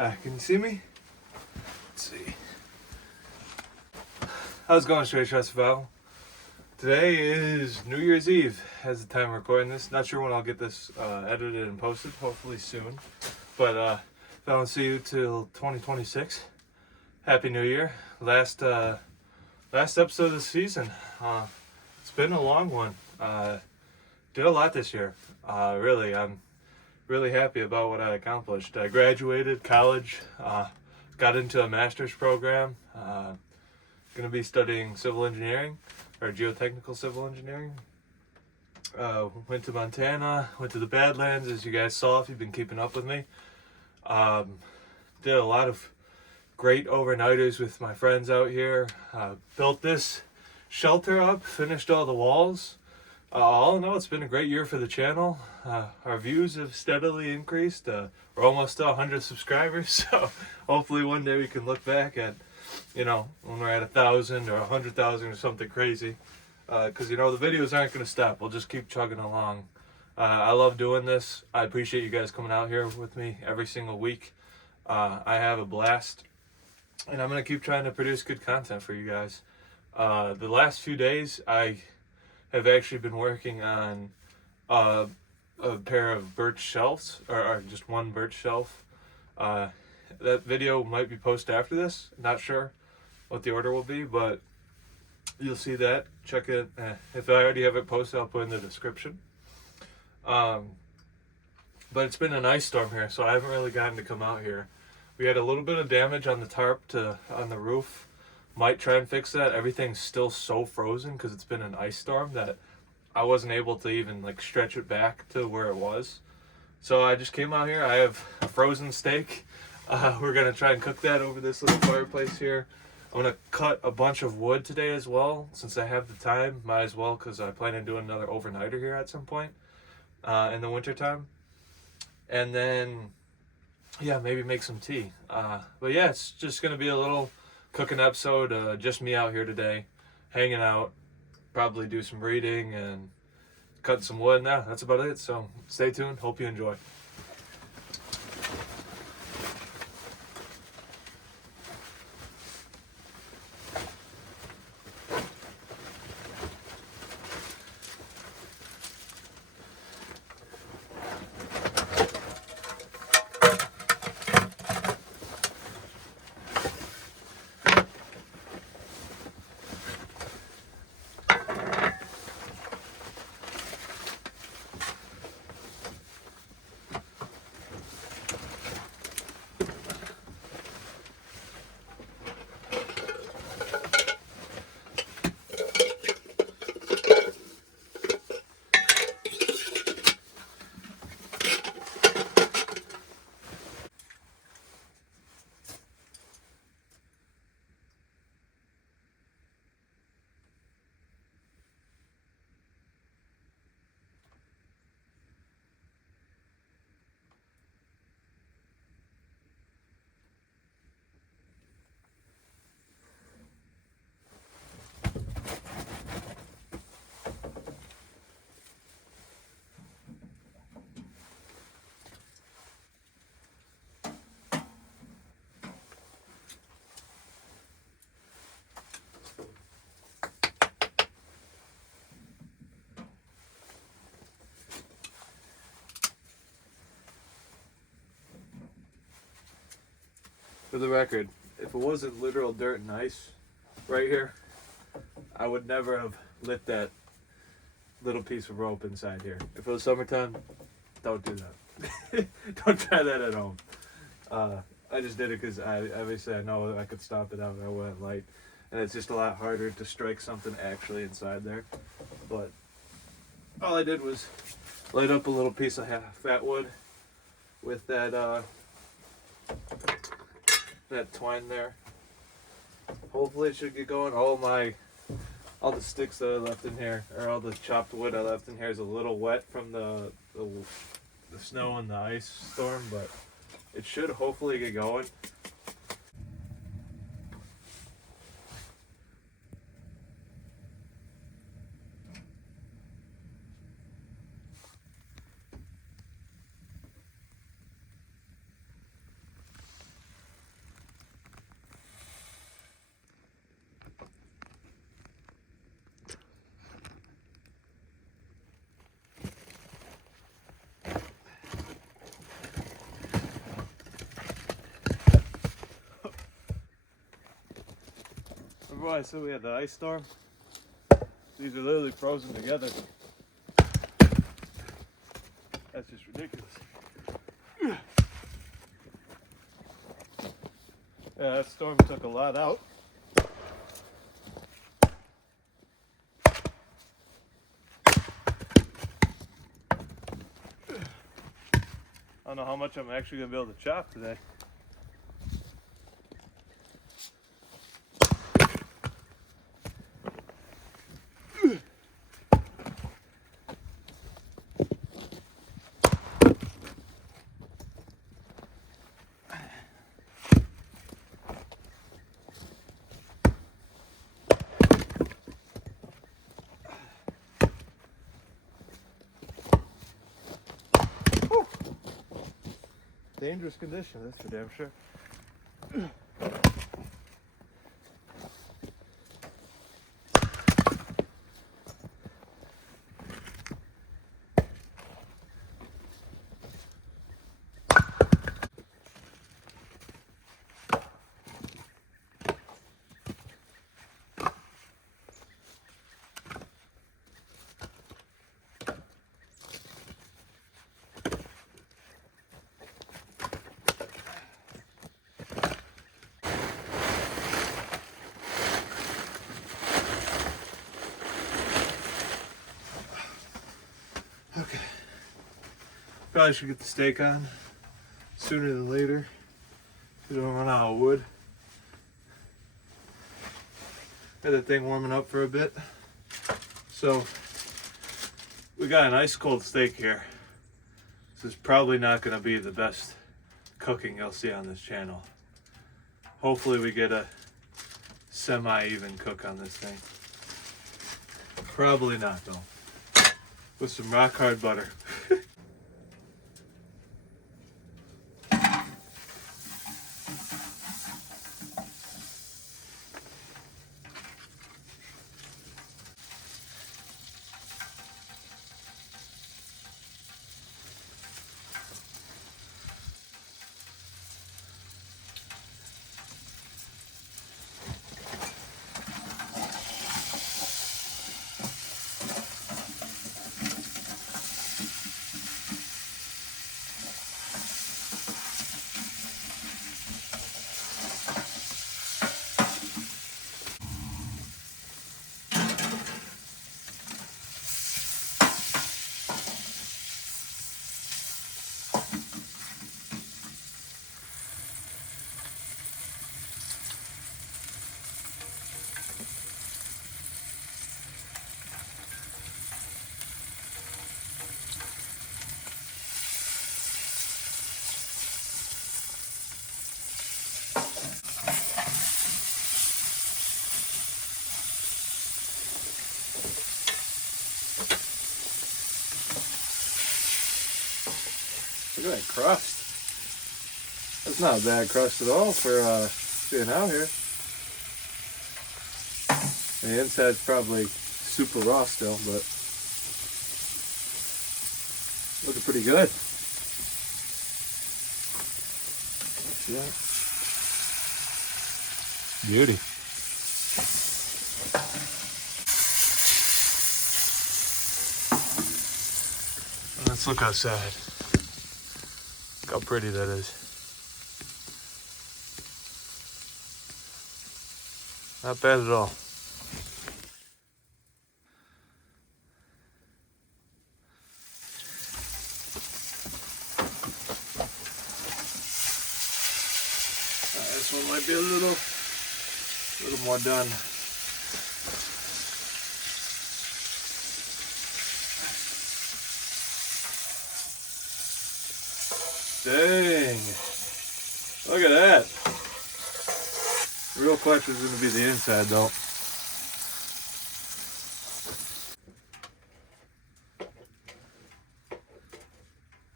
Can you see me? Let's see. How's it going, Straight Shot Survival? Today is New Year's Eve as the time I'm recording this. Not sure when I'll get this edited and posted, hopefully soon. But if I don't see you till 2026, Happy New Year. Last episode of the season. It's been a long one. Did a lot this year. Really, I'm really happy about what I accomplished. I graduated college, got into a master's program, going to be studying civil engineering, or geotechnical civil engineering. Went to Montana, went to the Badlands, as you guys saw if you've been keeping up with me. Did a lot of great overnighters with my friends out here. Built this shelter up, finished all the walls. All in all, it's been a great year for the channel. Our views have steadily increased. We're almost to 100 subscribers, so hopefully one day we can look back at, when we're at 1,000 or 100,000 or something crazy. Because, the videos aren't going to stop. We'll just keep chugging along. I love doing this. I appreciate you guys coming out here with me every single week. I have a blast. And I'm going to keep trying to produce good content for you guys. The last few days, I have actually been working on a pair of birch shelves, or just one birch shelf. That video might be posted after this. Not sure what the order will be, but you'll see that. Check it. If I already have it posted, I'll put it in the description. But it's been an ice storm here, so I haven't really gotten to come out here. We had a little bit of damage on the tarp on the roof. Might try and fix that. Everything's still so frozen because it's been an ice storm that I wasn't able to even stretch it back to where it was. So I just came out here. I have a frozen steak. We're going to try and cook that over this little fireplace here. I'm going to cut a bunch of wood today as well. Since I have the time, might as well, because I plan on doing another overnighter here at some point in the wintertime. And then, maybe make some tea. But yeah, it's just going to be a little cooking episode, just me out here today, hanging out, probably do some reading and cut some wood. Now that's about it, so stay tuned, hope you enjoy. For the record, if it wasn't literal dirt and ice right here, I would never have lit that little piece of rope inside here. If it was summertime, don't do that. Don't try that at home. I just did it because obviously I know I could stomp it out if I went light, and it's just a lot harder to strike something actually inside there. But all I did was light up a little piece of fat wood with that twine there. Hopefully it should get going. All the sticks that I left in here, or all the chopped wood I left in here, is a little wet from the snow and the ice storm, but it should hopefully get going. Remember why I said we had the ice storm? These are literally frozen together. That's just ridiculous. Yeah, that storm took a lot out. I don't know how much I'm actually going to be able to chop today. Dangerous condition, that's for damn sure. Okay. Probably should get the steak on sooner than later. We don't run out of wood. Got that thing warming up for a bit. So we got an ice cold steak here. This is probably not going to be the best cooking you'll see on this channel. Hopefully we get a semi-even cook on this thing. Probably not though. With some rock hard butter. Look at that crust. That's not a bad crust at all for being out here. The inside's probably super raw still, but looking pretty good. See that? Beauty. Let's look outside. Look how pretty that is. Not bad at all. This one might be a little more done. Dang! Look at that. The real question is going to be the inside, though.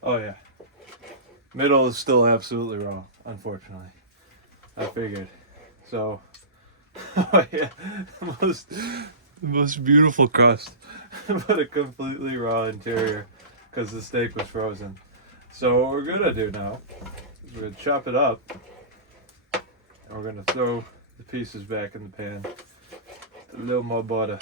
Oh yeah. Middle is still absolutely raw, unfortunately. I figured. So, oh yeah, the most beautiful crust, but a completely raw interior because the steak was frozen. So what we're gonna do now is we're gonna chop it up, and we're gonna throw the pieces back in the pan A little more butter.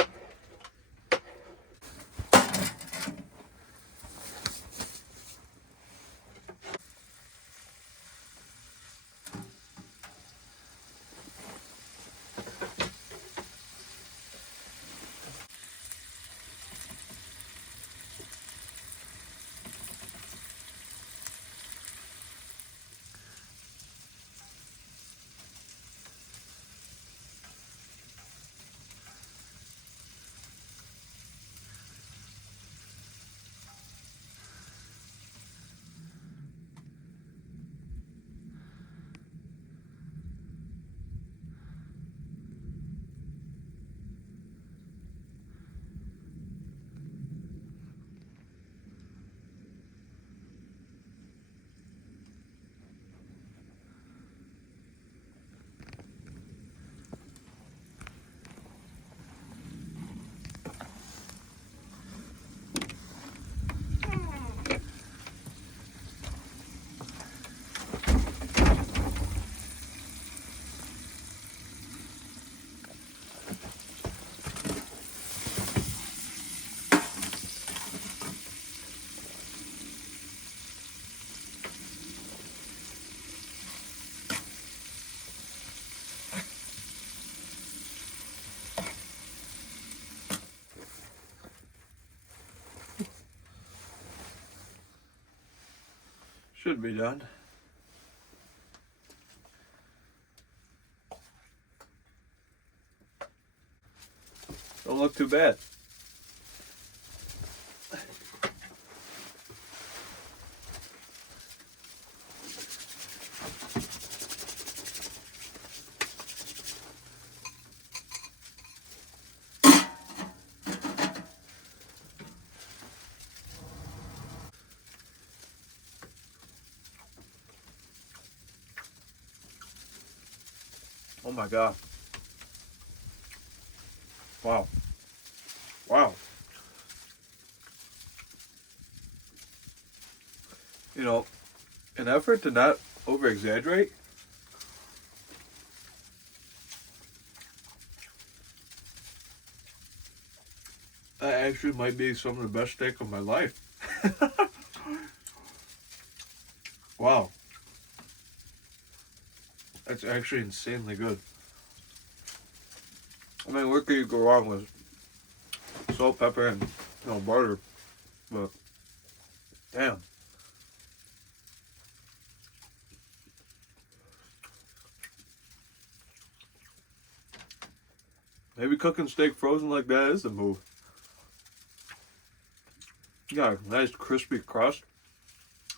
Should be done. Don't look too bad. Oh my God. Wow. Wow. You know, an effort to not over exaggerate, that actually might be some of the best steak of my life. Wow. That's actually insanely good. I mean, where could you go wrong with salt, pepper, and butter? But damn. Maybe cooking steak frozen like that is the move. You got a nice crispy crust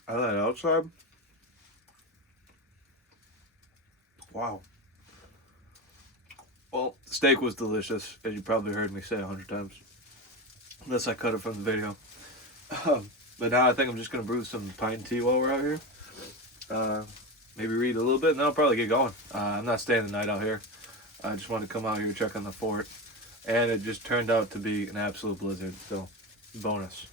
on that outside. Wow. Well, the steak was delicious, as you probably heard me say 100 times. Unless I cut it from the video. But now I think I'm just going to brew some pine tea while we're out here. Maybe read a little bit, and then I'll probably get going. I'm not staying the night out here. I just wanted to come out here, check on the fort. And it just turned out to be an absolute blizzard, so bonus.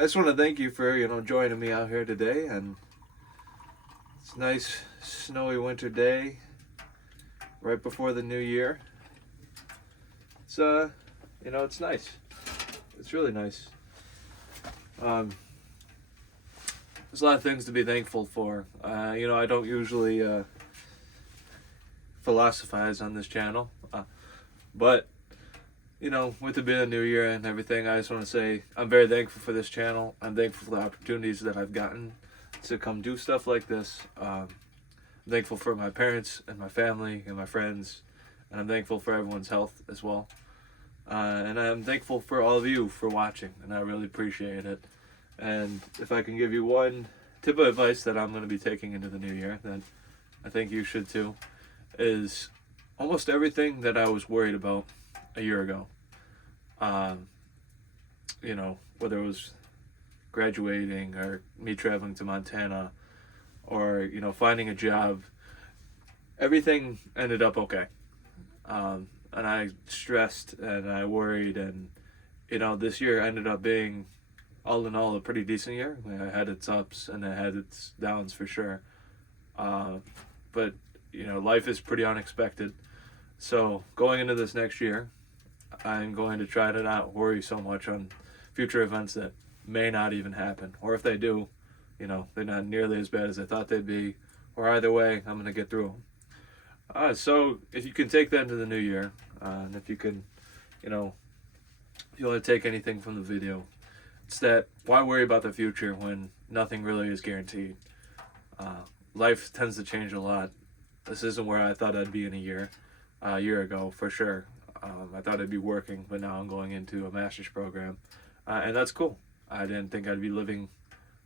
I just want to thank you for, joining me out here today. And it's a nice snowy winter day right before the new year. It's it's nice. It's really nice. There's a lot of things to be thankful for. I don't usually philosophize on this channel, but with it being a new year and everything, I just want to say I'm very thankful for this channel. I'm thankful for the opportunities that I've gotten to come do stuff like this. I'm thankful for my parents and my family and my friends, and I'm thankful for everyone's health as well. And I'm thankful for all of you for watching, and I really appreciate it. And if I can give you one tip of advice that I'm going to be taking into the new year, that I think you should too, is almost everything that I was worried about a year ago. Whether it was graduating or me traveling to Montana or, finding a job, everything ended up okay. And I stressed and I worried, and, this year ended up being, all in all, a pretty decent year. It had its ups and it had its downs for sure. But, life is pretty unexpected. So going into this next year, I'm going to try to not worry so much on future events that may not even happen. Or if they do, they're not nearly as bad as I thought they'd be. Or either way, I'm going to get through them. So if you can take that into the new year, and if you can, if you want to take anything from the video, it's that why worry about the future when nothing really is guaranteed? Life tends to change a lot. This isn't where I thought I'd be in a year ago, for sure. I thought I'd be working, but now I'm going into a master's program. And that's cool. I didn't think I'd be living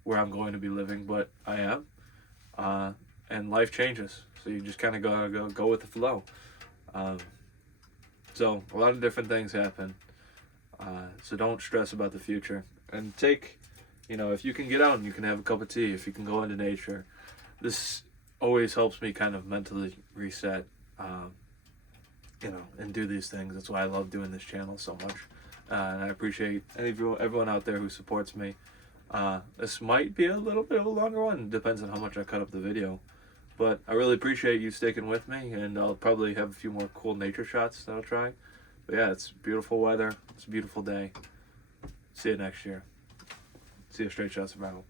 where I'm going to be living, but I am. And life changes. So you just kind of go with the flow. So a lot of different things happen. So don't stress about the future. And take, if you can get out and you can have a cup of tea, if you can go into nature, this always helps me kind of mentally reset, and do these things. That's why I love doing this channel so much. And I appreciate everyone out there who supports me. This might be a little bit of a longer one. Depends on how much I cut up the video. But I really appreciate you sticking with me, and I'll probably have a few more cool nature shots that I'll try. But yeah, it's beautiful weather. It's a beautiful day. See you next year. See you Straight Shot Survival.